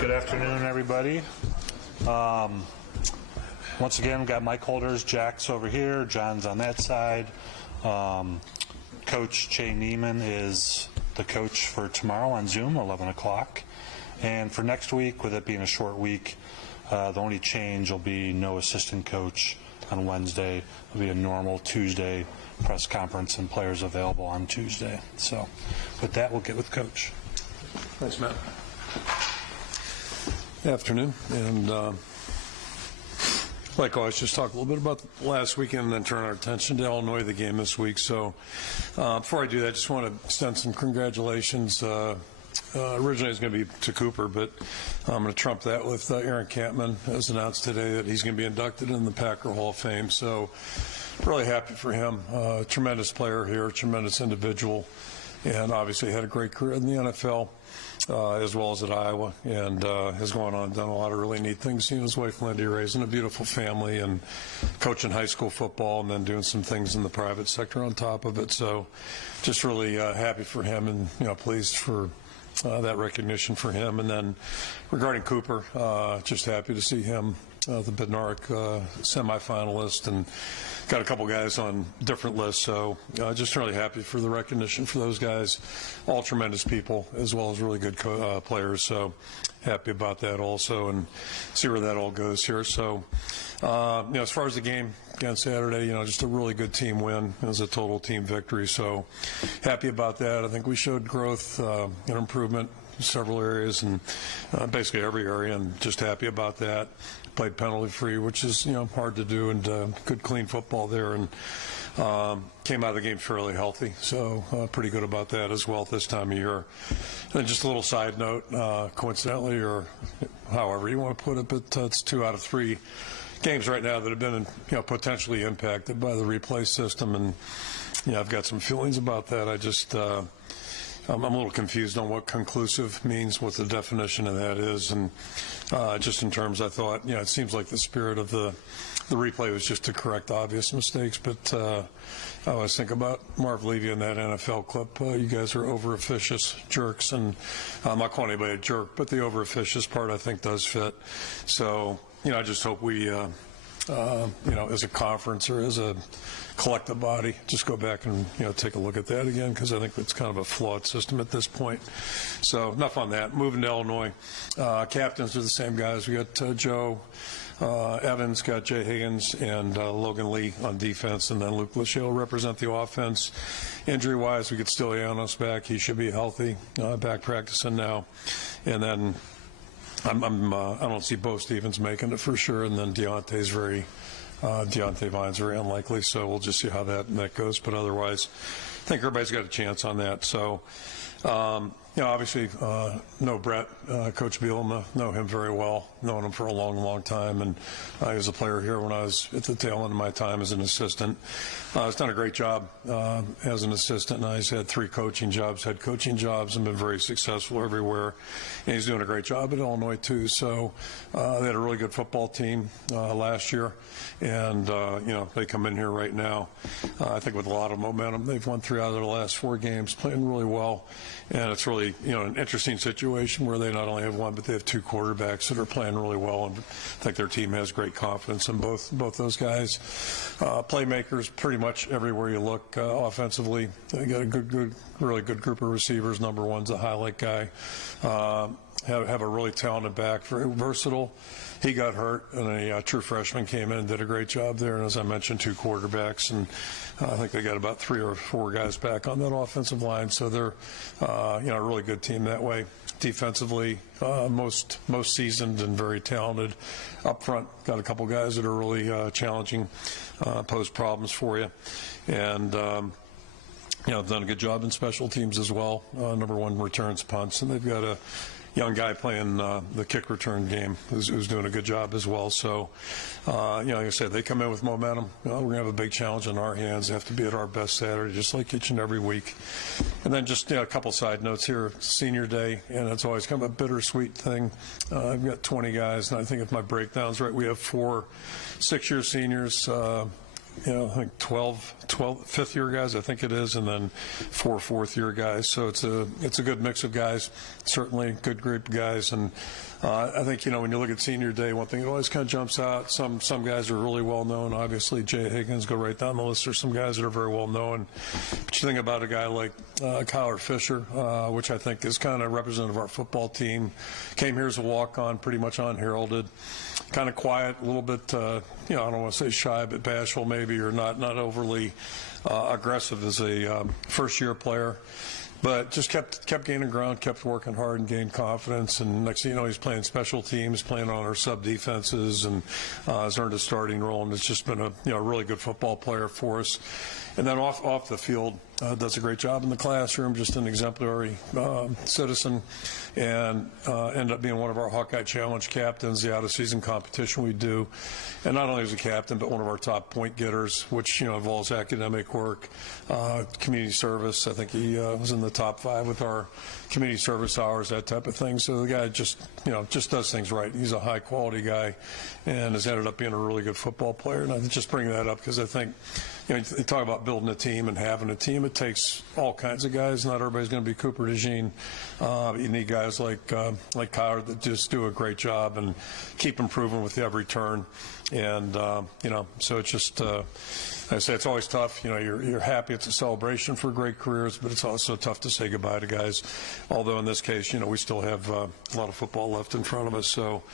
Good afternoon, everybody. Once again, we've got mic holders. Jack's over here. John's on that side. Coach Jay Neiman is the coach for tomorrow on Zoom, 11 o'clock. And for next week, with it being a short week, the only change will be no assistant coach on Wednesday. It'll be a normal Tuesday press conference and players available on Tuesday. So with that, we'll get with Coach. Thanks, Matt. Afternoon, and like always, just talk a little bit about last weekend and then turn our attention to Illinois, the game this week. So before I do that, I just want to extend some congratulations. Originally, it's going to be to Cooper, but I'm going to trump that with Aaron Kampman, as announced today that he's going to be inducted in the Packer Hall of Fame. So really happy for him. Tremendous player here, tremendous individual, and obviously had a great career in the NFL. As well as at Iowa, and has gone on and done a lot of really neat things. He and his wife Lindy raising a beautiful family and coaching high school football and then doing some things in the private sector on top of it. So just really happy for him and pleased for that recognition for him. And then regarding Cooper, just happy to see him, the Bednarik semifinalist, and got a couple guys on different lists, so just really happy for the recognition for those guys. All tremendous people, as well as really good players, so happy about that also, and see where that all goes here. So, as far as the game again Saturday, just a really good team win. It was a total team victory, so happy about that. I think we showed growth and improvement in several areas, and basically every area, and just happy about that. Played penalty-free, which is hard to do, and good clean football there, and came out of the game fairly healthy, so pretty good about that as well at this time of year. And just a little side note, coincidentally, or however you want to put it, but it's 2 out of 3 games right now that have been potentially impacted by the replay system, and I've got some feelings about that. I'm a little confused on what conclusive means, what the definition of that is, and just in terms, I thought, it seems like the spirit of the replay was just to correct obvious mistakes, but I always think about Marv Levy in that NFL clip. You guys are over-officious jerks, and I'm not calling anybody a jerk, but the over-officious part I think does fit. So, I just hope we, as a conference or as a collective body, just go back and take a look at that again, because I think it's kind of a flawed system at this point. So enough on that. Moving to Illinois, captains are the same guys. We got Joe Evans, got Jay Higgins, and Logan Lee on defense, and then Luke Lachey will represent the offense. Injury-wise, we get Stylianos back. He should be healthy, back practicing now, and then I don't see Bo Stevens making it for sure, and then Deontay Vine's very unlikely, so we'll just see how that goes. But otherwise, I think everybody's got a chance on that. So, obviously, know Brett, Coach Bielema, know him very well, known him for a long, long time, and he was a player here when I was at the tail end of my time as an assistant. He's done a great job as an assistant, and he's had 3 coaching jobs, head coaching jobs, and been very successful everywhere. And he's doing a great job at Illinois, too. So they had a really good football team last year, and, they come in here right now, I think with a lot of momentum. They've won 3 out of their last 4 games, playing really well. And it's really, an interesting situation where they not only have one, but they have 2 quarterbacks that are playing really well. And I think their team has great confidence in both those guys. Playmakers pretty much everywhere you look offensively. They got a really good group of receivers. Number 1's a highlight guy. Have a really talented back, very versatile. He got hurt, and a true freshman came in and did a great job there. And as I mentioned, 2 quarterbacks, and I think they got about 3 or 4 guys back on that offensive line. So they're, a really good team that way. Defensively, most seasoned and very talented. Up front, got a couple guys that are really challenging, pose problems for you, and. Done a good job in special teams as well. Number 1 returns punts, and they've got a young guy playing the kick return game who's doing a good job as well. So, like I said, they come in with momentum. We're going to have a big challenge on our hands. They have to be at our best Saturday, just like each and every week. And then just a couple side notes here. Senior Day, and it's always kind of a bittersweet thing. I've got 20 guys, and I think if my breakdown's right, we have 4 6-year seniors, I think 12 fifth-year guys, I think it is, and then 4 fourth-year guys. So it's a good mix of guys, certainly good group of guys. And I think, when you look at senior day, one thing that always kind of jumps out, some guys are really well known. Obviously, Jay Higgins, go right down the list. There's some guys that are very well known. But you think about a guy like Kyler Fisher, which I think is kind of representative of our football team. Came here as a walk-on, pretty much unheralded. Kind of quiet, a little bit, I don't want to say shy, but bashful maybe, or not overly aggressive as a first-year player. But just kept gaining ground, kept working hard and gained confidence. And next thing you know, he's playing special teams, playing on our sub-defenses, and has earned a starting role. And it's just been a really good football player for us. And then off the field, does a great job in the classroom, just an exemplary citizen, and ended up being one of our Hawkeye Challenge captains, the out-of-season competition we do. And not only is he a captain, but one of our top point getters, which involves academic work, community service. I think he was in the top 5 with our community service hours, that type of thing. So the guy just does things right. He's a high-quality guy and has ended up being a really good football player. And I just bring that up because I think, you talk about building a team and having a team. It takes all kinds of guys. Not everybody's going to be Cooper DeJean. You need guys like Kyler that just do a great job and keep improving with every turn. And so it's just, like I say, it's always tough. You're happy it's a celebration for great careers, but it's also tough to say goodbye to guys. Although in this case, we still have a lot of football left in front of us. So.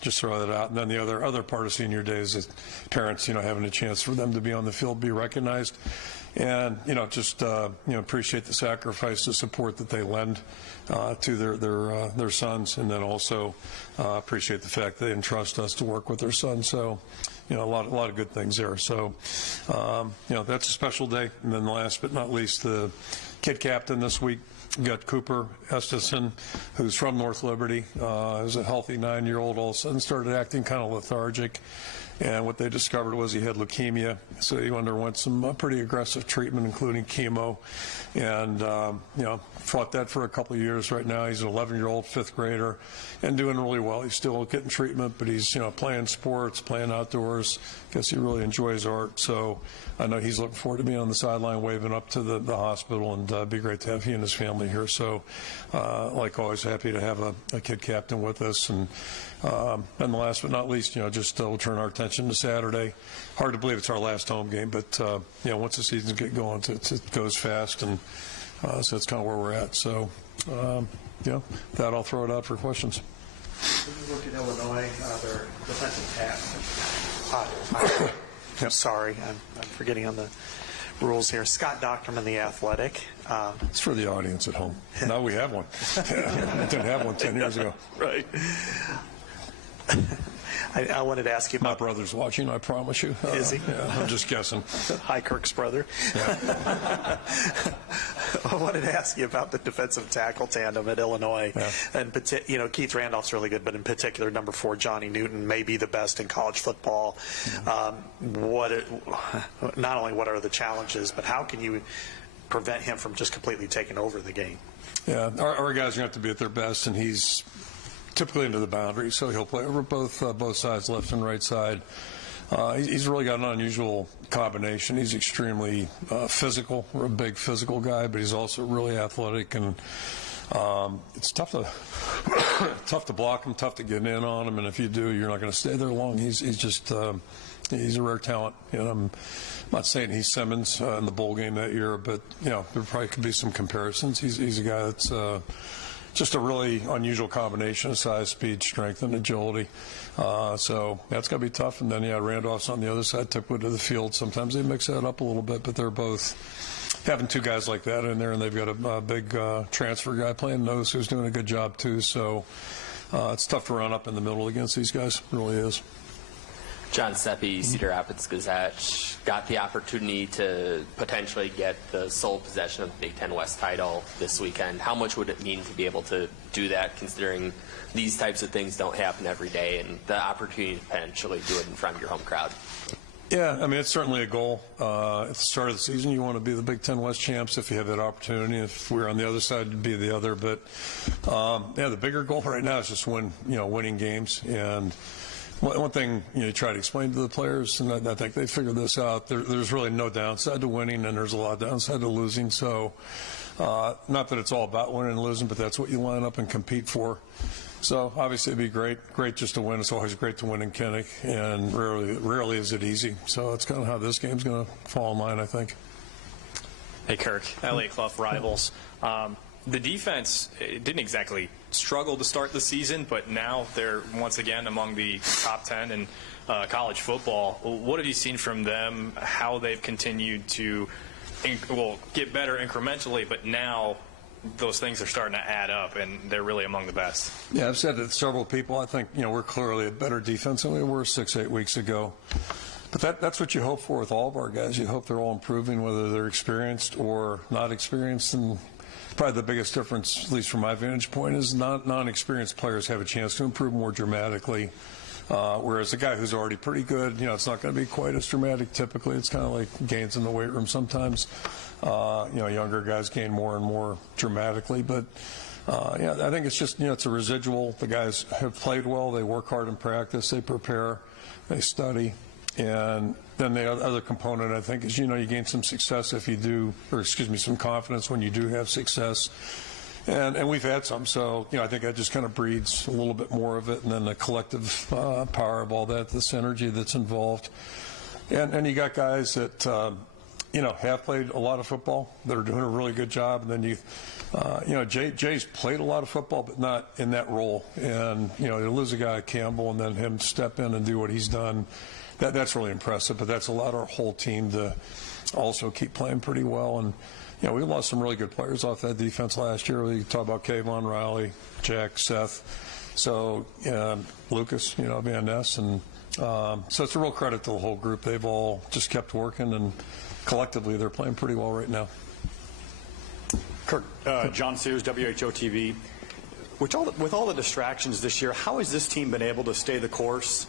Just throw that out. And then the other part of senior day is parents, having a chance for them to be on the field, be recognized, and just appreciate the sacrifice, the support that they lend to their sons, and then also appreciate the fact they entrust us to work with their sons. So. A lot of good things there. So, that's a special day. And then last but not least, the kid captain this week. We got Cooper Estison, who's from North Liberty. Is a healthy 9-year-old. All of a sudden started acting kind of lethargic. And what they discovered was he had leukemia. So he underwent some pretty aggressive treatment, including chemo. And, fought that for a couple of years. Right now he's an 11-year-old, 5th grader, and doing really well. He's still getting treatment, but he's, playing sports, playing outdoors. Guess he really enjoys art. So I know he's looking forward to being on the sideline, waving up to the hospital, and it'd be great to have he and his family here. So, like always, happy to have a kid captain with us. And last but not least, just we'll turn our attention to Saturday. Hard to believe it's our last home game, but once the seasons get going, it goes fast, and so that's kind of where we're at. So, that I'll throw it out for questions. When you look at Illinois, their defensive tackle. I'm sorry, I'm forgetting on the rules here. Scott Docterman, the Athletic. It's for the audience at home. Now we have one. Didn't have one 10 years ago. Right. I wanted to ask you about... My brother's watching, I promise you. Is he? Yeah, I'm just guessing. Hi, Kirk's brother. Yeah. I wanted to ask you about the defensive tackle tandem at Illinois. Yeah. And, Keith Randolph's really good, but in particular, number 4, Johnny Newton, may be the best in college football. Mm-hmm. Not only what are the challenges, but how can you prevent him from just completely taking over the game? Yeah, our guys are going to have to be at their best, and he's typically into the boundary, so he'll play over both sides, left and right side. He's really got an unusual combination. He's extremely physical. We're a big physical guy, but he's also really athletic, and it's tough to block him, tough to get in on him, and if you do, you're not going to stay there long. He's just he's a rare talent. I'm not saying he's Simmons in the bowl game that year, but there probably could be some comparisons. He's a guy that's just a really unusual combination of size, speed, strength, and agility. So that's going to be tough. And then, Randolph's on the other side, took Wood to the field. Sometimes they mix that up a little bit, but they're both having 2 guys like that in there, and they've got a big transfer guy playing nose who's doing a good job too. So it's tough to run up in the middle against these guys. It really is. John Seppi, Cedar Rapids Gazette, got the opportunity to potentially get the sole possession of the Big Ten West title this weekend. How much would it mean to be able to do that, considering these types of things don't happen every day, and the opportunity to potentially do it in front of your home crowd? Yeah, I mean, it's certainly a goal. At the start of the season, you want to be the Big Ten West champs if you have that opportunity. If we're on the other side, it'd be the other. But, the bigger goal right now is just winning games. And one thing you try to explain to the players, and I think they figured this out, there's really no downside to winning, and there's a lot of downside to losing. So not that it's all about winning and losing, but that's what you line up and compete for. So obviously it'd be great just to win. It's always great to win in Kinnick, and rarely is it easy. So that's kind of how this game's going to fall in line, I think. Hey, Kirk, Elliott Clough, Rivals. The defense didn't exactly struggle to start the season, but now they're once again among the top 10 in college football. What have you seen from them, how they've continued to get better incrementally, but now those things are starting to add up, and they're really among the best? Yeah, I've said it to several people. I think, we're clearly a better defense than we were 6-8 weeks ago. But that's what you hope for with all of our guys. You hope they're all improving, whether they're experienced or not experienced. And probably the biggest difference, at least from my vantage point, is non-experienced players have a chance to improve more dramatically. Whereas a guy who's already pretty good, it's not going to be quite as dramatic typically. It's kind of like gains in the weight room sometimes. Younger guys gain more and more dramatically. But, I think it's just, it's a residual. The guys have played well. They work hard in practice. They prepare. They study. And then the other component, I think, is, you gain some success if you do, some confidence when you do have success. And we've had some. So, I think that just kind of breeds a little bit more of it. And then the collective power of all that, the synergy that's involved. And you got guys that, have played a lot of football. They're doing a really good job. And then Jay's played a lot of football, but not in that role. And, to lose a guy like Campbell and then him step in and do what he's done, that's really impressive. But that's allowed our whole team to also keep playing pretty well. And, we lost some really good players off that defense last year. We talk about Kayvon, Riley, Jack, Seth. So, Lucas, Van Ness. And so it's a real credit to the whole group. They've all just kept working, and collectively they're playing pretty well right now. Kirk, John Sears, WHO-TV. With all the distractions this year, how has this team been able to stay the course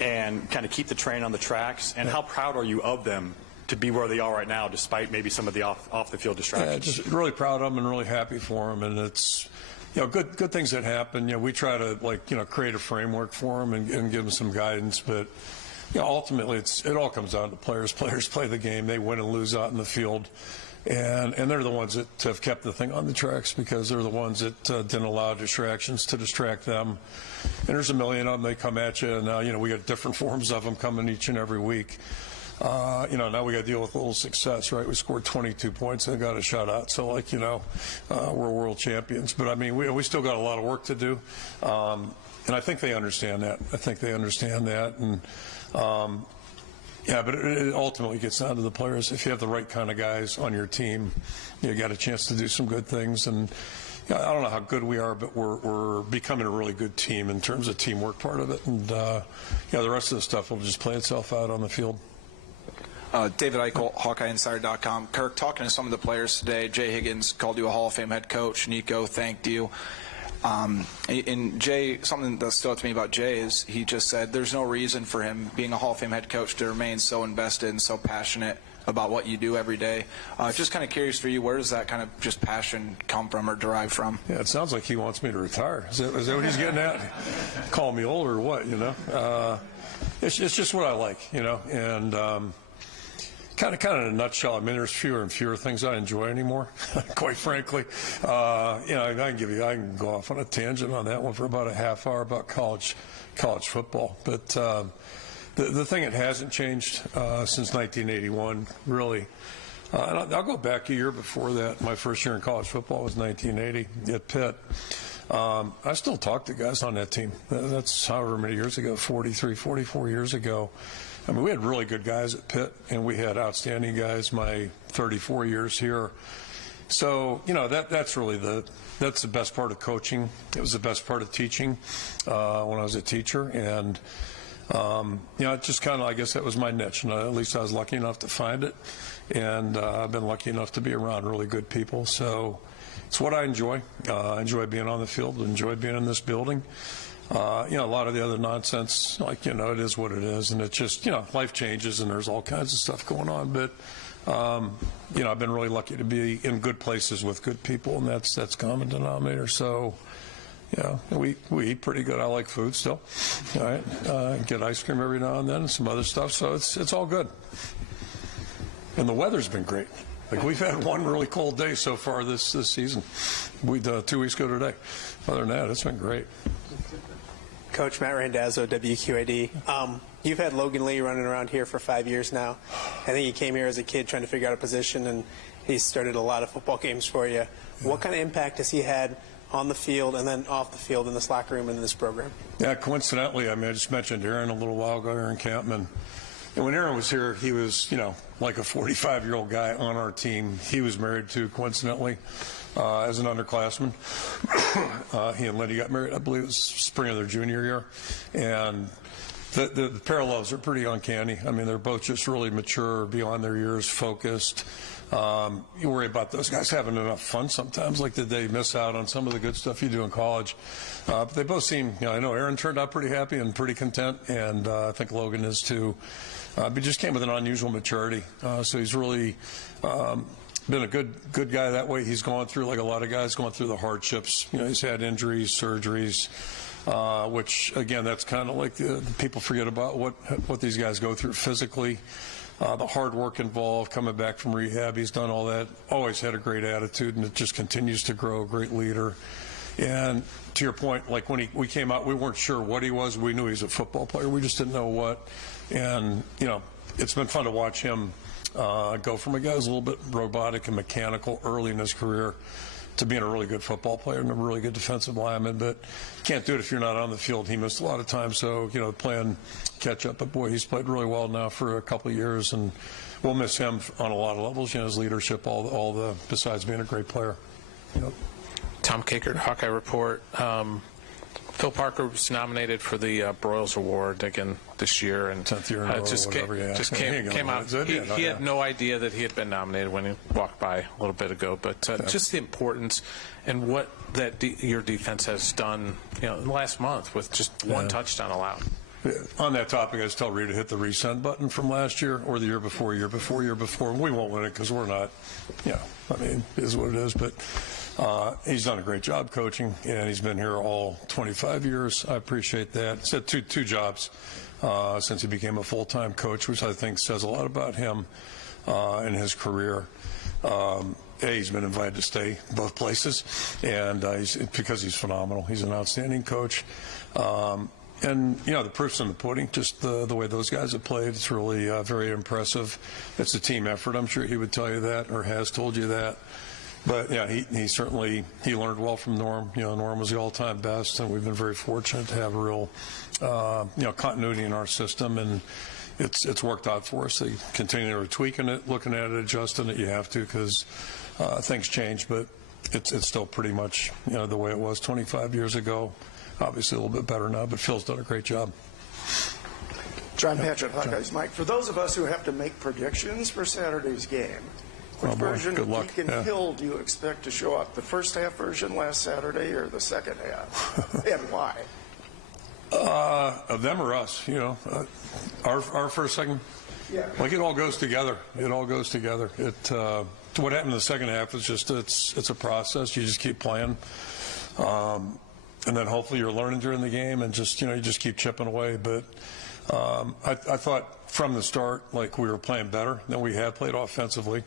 and kind of keep the train on the tracks? And how proud are you of them to be where they are right now, despite maybe some of the off-the-field distractions? Yeah, just really proud of them and really happy for them. And it's, good things that happen. We try to, create a framework for them and give them some guidance. But, ultimately, it all comes down to players. Players play the game. They win and lose out in the field. And they're the ones that have kept the thing on the tracks, because they're the ones that didn't allow distractions to distract them. And there's a million of them. They come at you. And now, we got different forms of them coming each and every week. Now we got to deal with a little success, right? We scored 22 points and got a shutout. So, we're world champions. But, we still got a lot of work to do. And I think they understand that. And, but it ultimately gets down to the players. If you have the right kind of guys on your team, you got a chance to do some good things. And I don't know how good we are, but we're becoming a really good team in terms of teamwork part of it. And, the rest of the stuff will just play itself out on the field. David Eichel, HawkeyeInsider.com. Kirk, talking to some of the players today, Jay Higgins called you a Hall of Fame head coach. Nico thanked you. And Jay, something that stood out to me about Jay is he just said there's no reason for him, being a Hall of Fame head coach, to remain so invested and so passionate about what you do every day. Just kind of curious for you, where does that kind of just passion come from or derive from? Yeah, it sounds like he wants me to retire. Is that what he's getting at? Call me old or what, It's just what I like, and kind of in a nutshell, there's fewer and fewer things I enjoy anymore, quite frankly. I can go off on a tangent on that one for about a half hour about college football. But the thing that hasn't changed since 1981, really, and I'll go back a year before that. My first year in college football was 1980 at Pitt. I still talk to guys on that team. That's however many years ago, 43, 44 years ago. We had really good guys at Pitt, and we had outstanding guys my 34 years here. So, that's really that's the best part of coaching. It was the best part of teaching when I was a teacher. And, it just kind of, I guess that was my niche. And at least I was lucky enough to find it. And I've been lucky enough to be around really good people. So it's what I enjoy. I enjoy being on the field, enjoy being in this building. A lot of the other nonsense, it is what it is. And it's just, life changes and there's all kinds of stuff going on. But, I've been really lucky to be in good places with good people, and that's common denominator. So, Yeah, we eat pretty good. I like food still. All right, get ice cream every now and then and some other stuff. So it's all good. And the weather's been great. Like, we've had one really cold day so far this season. 2 weeks ago today. Other than that, it's been great. Coach Matt Randazzo, WQAD. You've had Logan Lee running around here for 5 years now. I think he came here as a kid trying to figure out a position, and he's started a lot of football games for you. What kind of impact has he had on the field and then off the field in this locker room and in this program? Yeah, coincidentally, I just mentioned Aaron a little while ago, Aaron Campman. And when Aaron was here, he was, like a 45-year-old guy on our team. He was married to, coincidentally, as an underclassman. He and Lenny got married, I believe it was spring of their junior year. And the parallels are pretty uncanny. I mean, they're both just really mature, beyond their years, focused. You worry about those guys having enough fun sometimes. Like, did they miss out on some of the good stuff you do in college? But they both seem, I know Aaron turned out pretty happy and pretty content, and I think Logan is too. But he just came with an unusual maturity. So he's really been a good guy that way. He's gone through, like a lot of guys, going through the hardships. He's had injuries, surgeries, which, again, that's kind of like the people forget about what these guys go through physically. The hard work involved, coming back from rehab, he's done all that. Always had a great attitude, and it just continues to grow. Great leader. And to your point, like when we came out, we weren't sure what he was. We knew he was a football player. We just didn't know what. And, it's been fun to watch him go from a guy who's a little bit robotic and mechanical early in his career to being a really good football player and a really good defensive lineman. But you can't do it if you're not on the field. He missed a lot of time, so, playing catch up. But, boy, he's played really well now for a couple of years, and we'll miss him on a lot of levels, his leadership, all the besides being a great player. Tom Kakert, Hawkeye Report. Phil Parker was nominated for the Broyles Award again this year, and 10th year in a row, just came out. He had no idea that he had been nominated when he walked by a little bit ago. But just the importance and what your defense has done, in the last month with just one touchdown allowed. On that topic, I just tell Rita to hit the resend button from last year or the year before. We won't win it because we're not. It is what it is. But he's done a great job coaching, and he's been here all 25 years. I appreciate that. He's had two jobs since he became a full-time coach, which I think says a lot about him and his career. He's been invited to stay both places, and because he's phenomenal. He's an outstanding coach. And, the proof's in the pudding, just the way those guys have played. It's really very impressive. It's a team effort. I'm sure he would tell you that, or has told you that. But, he certainly learned well from Norm. Norm was the all-time best, and we've been very fortunate to have a real, continuity in our system. And it's worked out for us. They continue to tweaking it, looking at it, adjusting it. You have to, because things change. But it's still pretty much, the way it was 25 years ago. Obviously a little bit better now, but Phil's done a great job. John Patchett, Hawkeyes. Mike, for those of us who have to make predictions for Saturday's game, which version of Deacon Hill do you expect to show up? The first half version last Saturday or the second half? And why? Of them or us, our first, second. Yeah. Like, it all goes together. It all goes together. What happened in the second half is just it's a process. You just keep playing. And then hopefully you're learning during the game, and just you just keep chipping away. But I thought from the start, like, we were playing better than we had played offensively,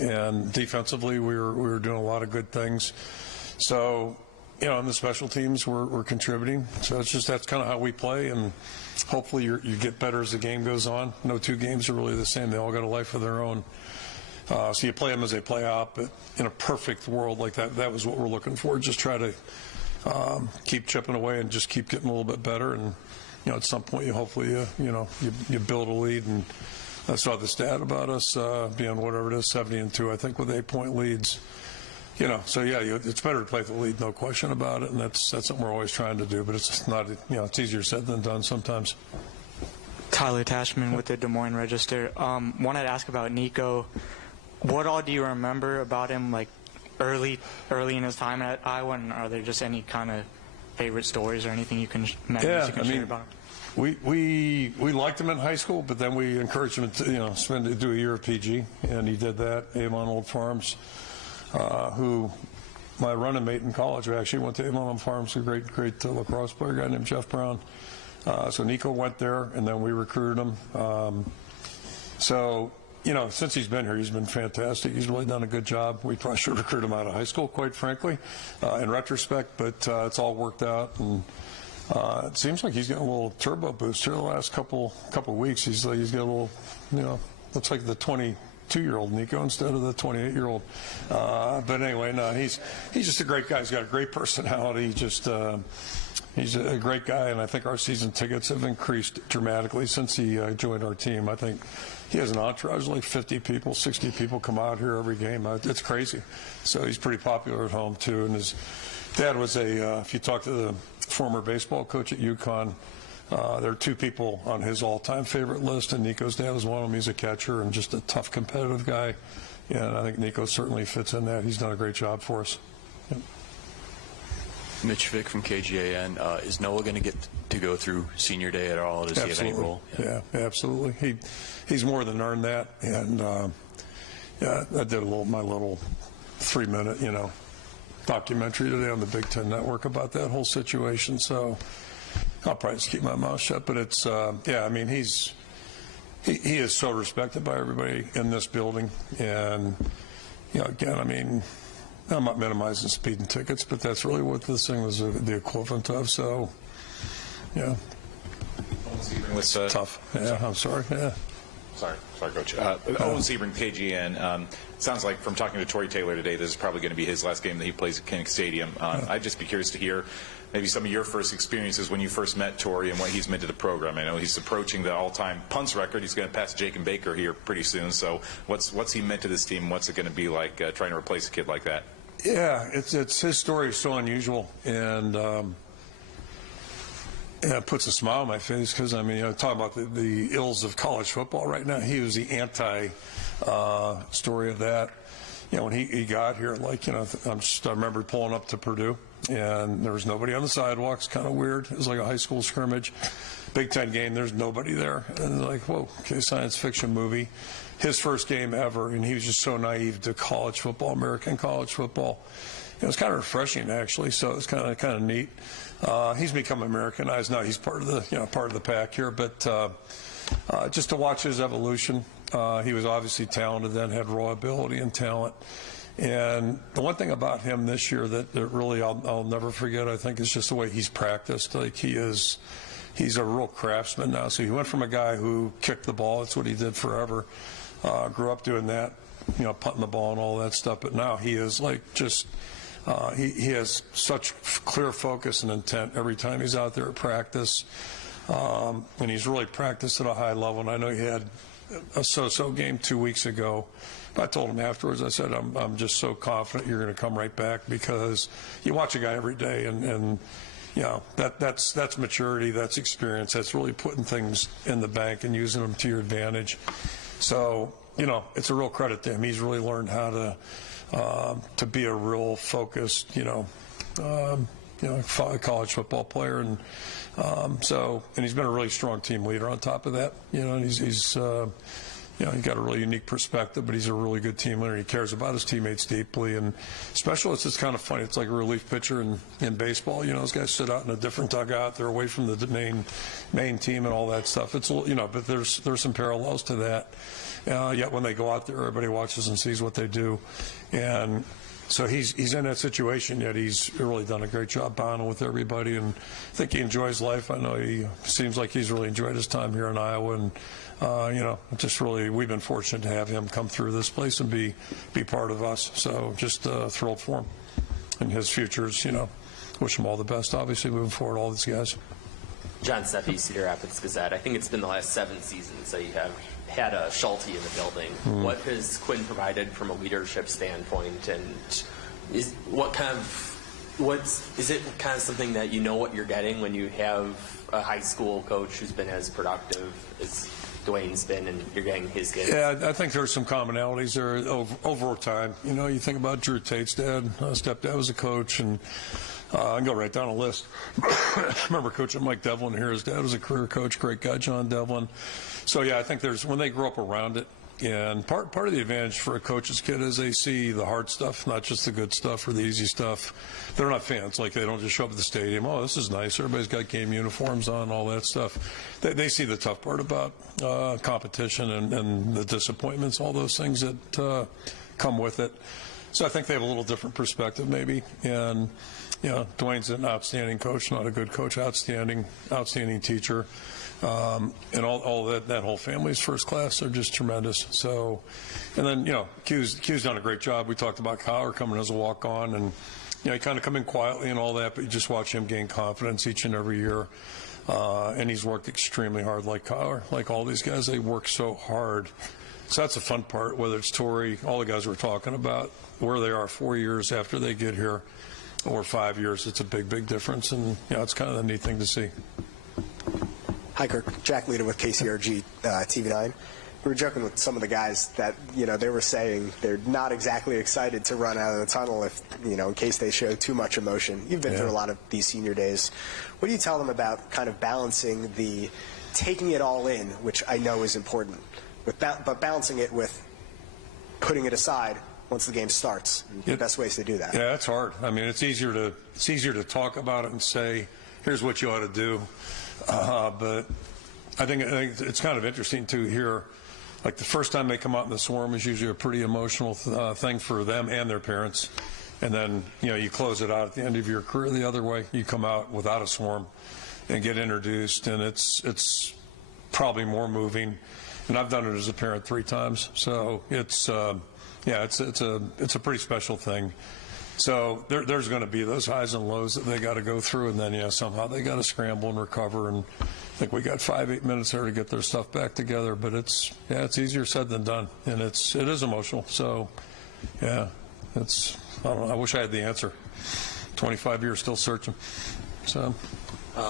and defensively we were doing a lot of good things. So and the special teams were contributing. So that's kind of how we play, and hopefully you get better as the game goes on. No two games are really the same. They all got a life of their own. So you play them as they play out. But in a perfect world like that was what we're looking for. Just try to keep chipping away and just keep getting a little bit better, and at some point you build a lead. And I saw the stat about us being whatever it is, 70-2, I think, with 8-point leads. So it's better to play the lead, no question about it, and that's something we're always trying to do. But it's not, it's easier said than done sometimes. Tyler Tashman with the Des Moines Register. Wanted to ask about Nico. What all do you remember about him, like, early in his time at Iowa, and are there just any kind of favorite stories or anything you can share about him? We liked him in high school, but then we encouraged him to do a year of PG, and he did that. Avon Old Farms, who my running mate in college. We actually went to Avon Farms, a great lacrosse player, guy named Jeff Brown. So Nico went there, and then we recruited him. So, you know, since he's been here, he's been fantastic. He's really done a good job. We probably should recruit him out of high school, quite frankly, in retrospect, but it's all worked out. And it seems like he's getting a little turbo boost here the last couple weeks. He's got a little, you know, looks like the 22-year-old Nico instead of the 28-year-old. But anyway, no, he's just a great guy. He's got a great personality. He's a great guy, and I think our season tickets have increased dramatically since he joined our team. I think he has an entourage, like 50 people, 60 people come out here every game. It's crazy. So he's pretty popular at home, too. And his dad was if you talk to the former baseball coach at UConn, there are two people on his all-time favorite list, and Nico's dad was one of them. He's a catcher and just a tough, competitive guy. And I think Nico certainly fits in that. He's done a great job for us. Yep. Mitch Vick from KGAN. Is Noah going to get to go through senior day at all? Does he have any role? Yeah, absolutely. He's more than earned that. And yeah, I did my little 3-minute, you know, documentary today on the Big Ten Network about that whole situation. So I'll probably just keep my mouth shut. But it's yeah, I mean, he is so respected by everybody in this building. And you know, again, I mean, I'm not minimizing speeding tickets, but that's really what this thing was the equivalent of. So, yeah. It's tough. Yeah, I'm sorry. Yeah. Sorry, Coach. Owen Sebring, KGN. Sounds like from talking to Tory Taylor today, this is probably going to be his last game that he plays at Kinnick Stadium. I'd just be curious to hear maybe some of your first experiences when you first met Tory and what he's meant to the program. I know he's approaching the all-time punts record. He's going to pass Jake and Baker here pretty soon. So what's he meant to this team? What's it going to be like trying to replace a kid like that? Yeah, it's his story is so unusual, and it puts a smile on my face because, I mean, you know, talking about the ills of college football right now, he was the story of that. You know, when he got here, like, you know, I remember pulling up to Purdue, and there was nobody on the sidewalks, kind of weird. It was like a high school scrimmage. Big Ten game, there's nobody there. And like, whoa, okay, science fiction movie. His first game ever, and he was just so naive to college football, American college football. It was kind of refreshing, actually. So it's kind of neat. He's become Americanized now. He's part of the pack here. But just to watch his evolution, he was obviously talented. Then had raw ability and talent. And the one thing about him this year that really I'll never forget, I think, is just the way he's practiced. Like he's a real craftsman now. So he went from a guy who kicked the ball. That's what he did forever. Grew up doing that, you know, punting the ball and all that stuff. But now he is like just he has such clear focus and intent every time he's out there at practice. And he's really practiced at a high level. And I know he had a so-so game 2 weeks ago. I told him afterwards, I said, I'm just so confident you're going to come right back because you watch a guy every day and you know, that's maturity, that's experience, that's really putting things in the bank and using them to your advantage. So, you know, it's a real credit to him. He's really learned how to be a real focused, college football player, and and he's been a really strong team leader on top of that. You know, and he's got a really unique perspective, but he's a really good team leader. He cares about his teammates deeply. And specialists, it's kind of funny. It's like a relief pitcher in baseball. You know, those guys sit out in a different dugout. They're away from the main team and all that stuff. It's, you know, but there's some parallels to that. Yet when they go out there, everybody watches and sees what they do. And so he's in that situation, yet he's really done a great job bonding with everybody. And I think he enjoys life. I know he seems like he's really enjoyed his time here in Iowa. And just really, we've been fortunate to have him come through this place and be part of us. So just thrilled for him and his futures. You know, wish him all the best. Obviously, moving forward, all these guys. John Seppi, Cedar Rapids Gazette. I think it's been the last 7 seasons that you have had a Schulte in the building. Mm. What has Quinn provided from a leadership standpoint, and is it kind of something that you know what you're getting when you have a high school coach who's been as productive as Dwayne's been, and you're getting his kids? Yeah, I think there's some commonalities there over time. You know, you think about Drew Tate's dad. Stepdad was a coach, and I can go right down a list. I remember coaching Mike Devlin here. His dad was a career coach, great guy, John Devlin. So, yeah, I think when they grow up around it, And part of the advantage for a coach's kid is they see the hard stuff, not just the good stuff or the easy stuff. They're not fans. Like, they don't just show up at the stadium, oh, this is nice, everybody's got game uniforms on, all that stuff. They see the tough part about competition and the disappointments, all those things that come with it. So I think they have a little different perspective maybe. And, you know, Dwayne's an outstanding coach, not a good coach, outstanding teacher. And all that whole family is first class. They're just tremendous. So, and then, you know, Q's done a great job. We talked about Kyler coming as a walk-on, and, you know, he kind of come in quietly and all that, but you just watch him gain confidence each and every year. And he's worked extremely hard, like Kyler, like all these guys. They work so hard. So that's the fun part, whether it's Tory, all the guys we're talking about, where they are 4 years after they get here, or 5 years. It's a big difference, and, you know, it's kind of a neat thing to see. Hi, Kirk. Jack Leader with KCRG TV9. We were joking with some of the guys that, you know, they were saying they're not exactly excited to run out of the tunnel if, you know, in case they show too much emotion. You've been through a lot of these senior days. What do you tell them about kind of balancing the taking it all in, which I know is important, but balancing it with putting it aside once the game starts? The best ways to do that. Yeah, that's hard. I mean, it's easier to talk about it and say, here's what you ought to do. But I think it's kind of interesting to hear, like, the first time they come out in the swarm is usually a pretty emotional thing for them and their parents. And then, you know, you close it out at the end of your career the other way. You come out without a swarm and get introduced, and it's probably more moving. And I've done it as a parent 3 times. So it's a pretty special thing. So there's going to be those highs and lows that they got to go through, and then, yeah, somehow they got to scramble and recover. And I think we got 5-8 minutes there to get their stuff back together. But it's easier said than done, and it is emotional. So, yeah, I don't know. I wish I had the answer. 25 years still searching. So.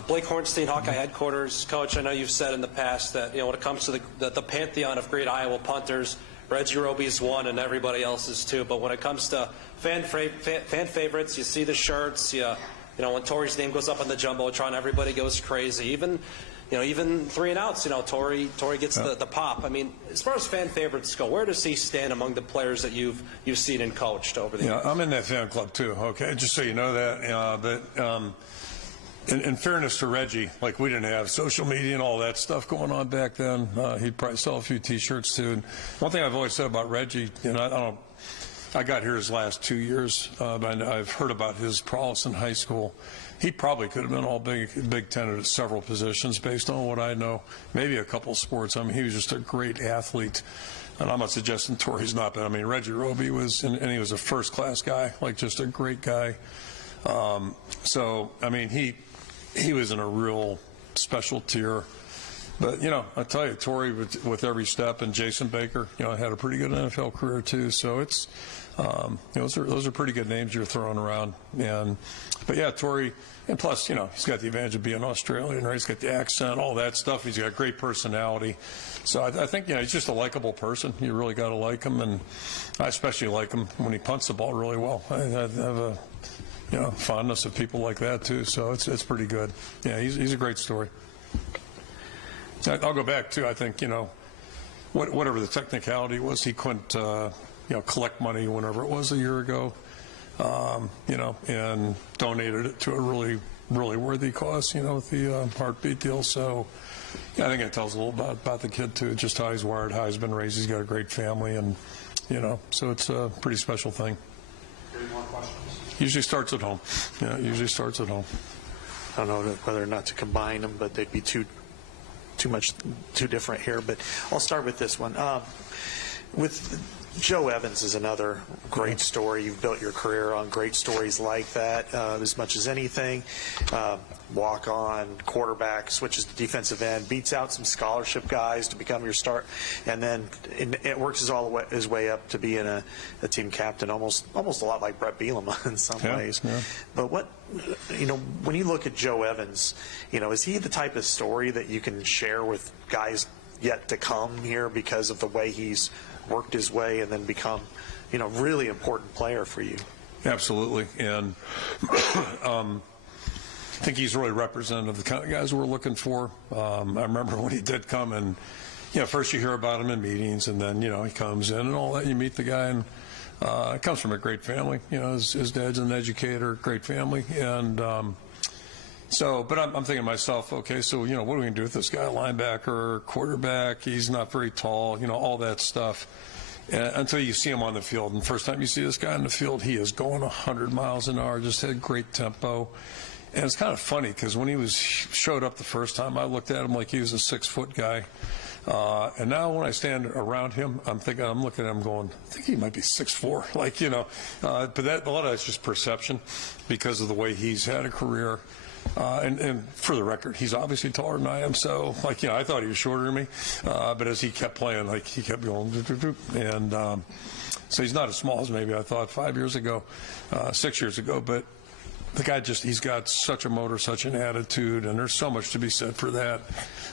Blake Hornstein, Hawkeye headquarters. Coach, I know you've said in the past that, you know, when it comes to the pantheon of great Iowa punters, Reggie Roby's one and everybody else is too. But when it comes to fan favorites, you see the shirts. You know, when Tory's name goes up on the jumbotron, everybody goes crazy. Even 3 and outs, you know, Tory gets the pop. I mean, as far as fan favorites go, where does he stand among the players that you've seen and coached over the years? Yeah, I'm in that fan club too. Okay, just so you know that. But in fairness to Reggie, like, we didn't have social media and all that stuff going on back then. He'd probably sell a few T-shirts too. And one thing I've always said about Reggie, you know, I got here his last 2 years, but I've heard about his prowess in high school. He probably could have been all Big Ten at several positions based on what I know, maybe a couple sports. I mean, he was just a great athlete. And I'm not suggesting Tory's not, but I mean, Reggie Roby was, and he was a first-class guy, like, just a great guy. So, I mean, he was in a real special tier. But, you know, I tell you, Tory with every step, and Jason Baker, you know, had a pretty good NFL career too. So it's, you know, those are pretty good names you're throwing around. But yeah, Tory, and plus, you know, he's got the advantage of being Australian, right? He's got the accent, all that stuff. He's got great personality. So I think, you know, he's just a likable person. You really got to like him, and I especially like him when he punts the ball really well. I have a, you know, fondness of people like that too. So it's pretty good. Yeah, he's a great story. I'll go back too. I think, you know, whatever the technicality was, he couldn't, you know, collect money whenever it was a year ago, you know, and donated it to a really worthy cause, you know, with the heartbeat deal. So, yeah, I think it tells a little about the kid too, just how he's wired, how he's been raised. He's got a great family, and, you know, so it's a pretty special thing. Any more questions? Usually starts at home. Yeah, it usually starts at home. I don't know whether or not to combine them, but they'd be too different here. But I'll start with this one. With Joe Evans is another great story. You've built your career on great stories like that, as much as anything. Walk-on, quarterback, switches to defensive end, beats out some scholarship guys to become your start, and then it works his way up to being a team captain, almost a lot like Brett Bielema in some ways. Yeah. But you know, when you look at Joe Evans, you know, is he the type of story that you can share with guys yet to come here because of the way he's worked his way and then become, you know, really important player for you? Absolutely. And I think he's really representative of the kind of guys we're looking for. I remember when he did come, and first you hear about him in meetings, and then, he comes in and all that. You meet the guy, and it comes from a great family. His dad's an educator, great family. And but I'm thinking to myself, okay, so, what are we going to do with this guy? Linebacker, quarterback, he's not very tall, all that stuff. Until you see him on the field. And the first time you see this guy on the field, he is going 100 miles an hour, just had great tempo. And it's kind of funny because when he showed up the first time, I looked at him like he was a 6-foot guy. And now when I stand around him, I'm looking at him going, I think he might be 6'4", but a lot of that's just perception because of the way he's had a career. And for the record, he's obviously taller than I am. So, I thought he was shorter than me. But as he kept playing, he kept going. And so he's not as small as maybe I thought 5 years ago, 6 years ago. But the guy he's got such a motor, such an attitude, and there's so much to be said for that.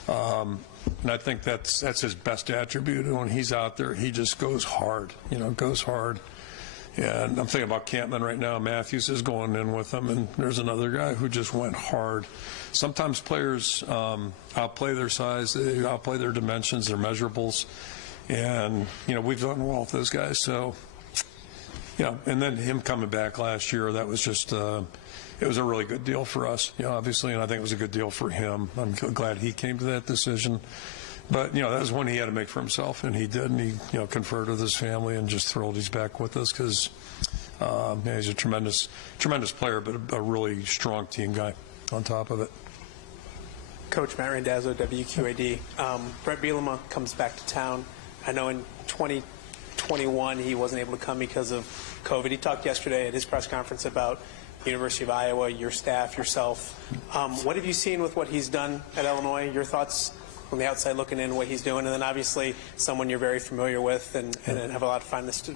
And I think that's his best attribute. And when he's out there, he just goes hard, goes hard. And I'm thinking about Campman right now. Matthews is going in with him, and there's another guy who just went hard. Sometimes players outplay their size, they outplay their dimensions, their measurables. And, we've done well with those guys. So, and then him coming back last year, that was just it was a really good deal for us, obviously, and I think it was a good deal for him. I'm glad he came to that decision. But, that was one he had to make for himself, and he did, and he, conferred with his family and just thrilled he's back with us because he's a tremendous player, but a really strong team guy on top of it. Coach Matt Randazzo, WQAD. Brett Bielema comes back to town. I know in 2021 he wasn't able to come because of COVID. He talked yesterday at his press conference about the University of Iowa, your staff, yourself. What have you seen with what he's done at Illinois? Your thoughts from the outside looking in, what he's doing, and then obviously someone you're very familiar with and have a lot of fondness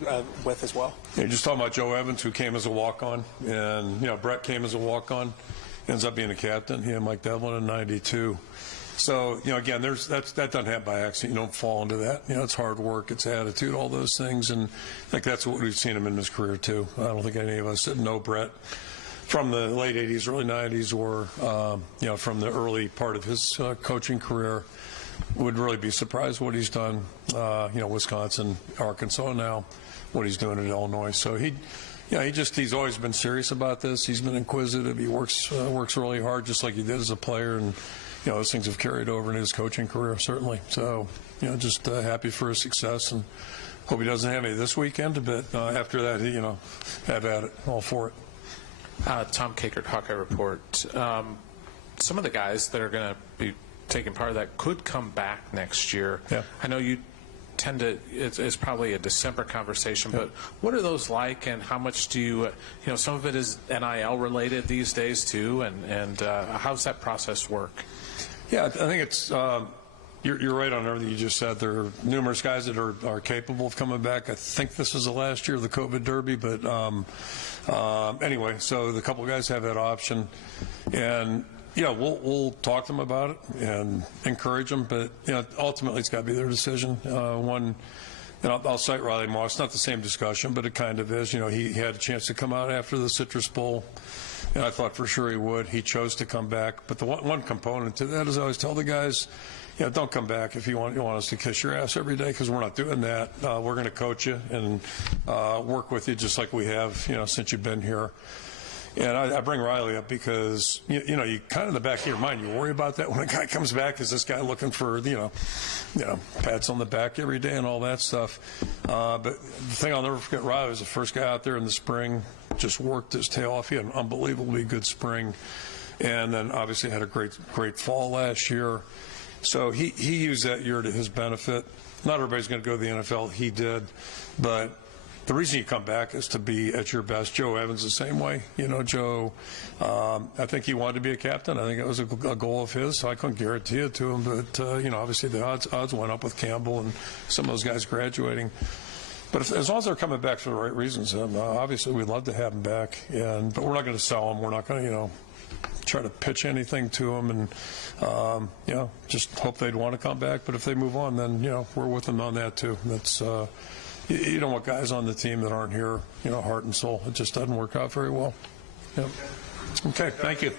with as well. Yeah, just talking about Joe Evans, who came as a walk-on, and Brett came as a walk-on, ends up being a captain. He and Mike Devlin in '92. So again, that doesn't happen by accident. You don't fall into that. It's hard work, it's attitude, all those things, and I think that's what we've seen him in his career too. I don't think any of us that know Brett from the late '80s, early '90s, or from the early part of his coaching career would really be surprised what he's done. Wisconsin, Arkansas now, what he's doing in Illinois. So he's always been serious about this. He's been inquisitive. He works really hard, just like he did as a player, and those things have carried over in his coaching career certainly. So just happy for his success, and hope he doesn't have any this weekend. But after that, have at it, all for it. Tom Kakert, Hawkeye Report. Some of the guys that are going to be taking part of that could come back next year. Yeah. I know you tend to, it's probably a December conversation, but what are those like, and how much do you, some of it is NIL related these days too, and how's that process work? Yeah, I think it's, you're right on everything you just said. There are numerous guys that are capable of coming back. I think this is the last year of the COVID Derby, but anyway, so the couple guys have that option, and we'll talk to them about it and encourage them, but ultimately it's got to be their decision. I'll cite Riley Moss. Not the same discussion, but it kind of is. He had a chance to come out after the Citrus Bowl, and I thought for sure he would. He chose to come back, but the one component to that is I always tell the guys, don't come back if you want us to kiss your ass every day, because we're not doing that. We're going to coach you and work with you just like we have, since you've been here. And I bring Riley up because, you kind of in the back of your mind, you worry about that when a guy comes back. Is this guy looking for, pats on the back every day and all that stuff? But the thing I'll never forget, Riley was the first guy out there in the spring, just worked his tail off. He had an unbelievably good spring, and then obviously had a great fall last year. So he used that year to his benefit. Not everybody's going to go to the NFL. He did, but the reason you come back is to be at your best. Joe Evans the same way. Joe, I think he wanted to be a captain. I think it was a goal of his. So I couldn't guarantee it to him, but obviously the odds went up with Campbell and some of those guys graduating. But as long as they're coming back for the right reasons, obviously we'd love to have them back. But we're not going to sell them. We're not going to, try to pitch anything to them, and just hope they'd want to come back. But if they move on, then we're with them on that too. That's you don't want guys on the team that aren't here, heart and soul. It just doesn't work out very well. Yep. Okay, thank you.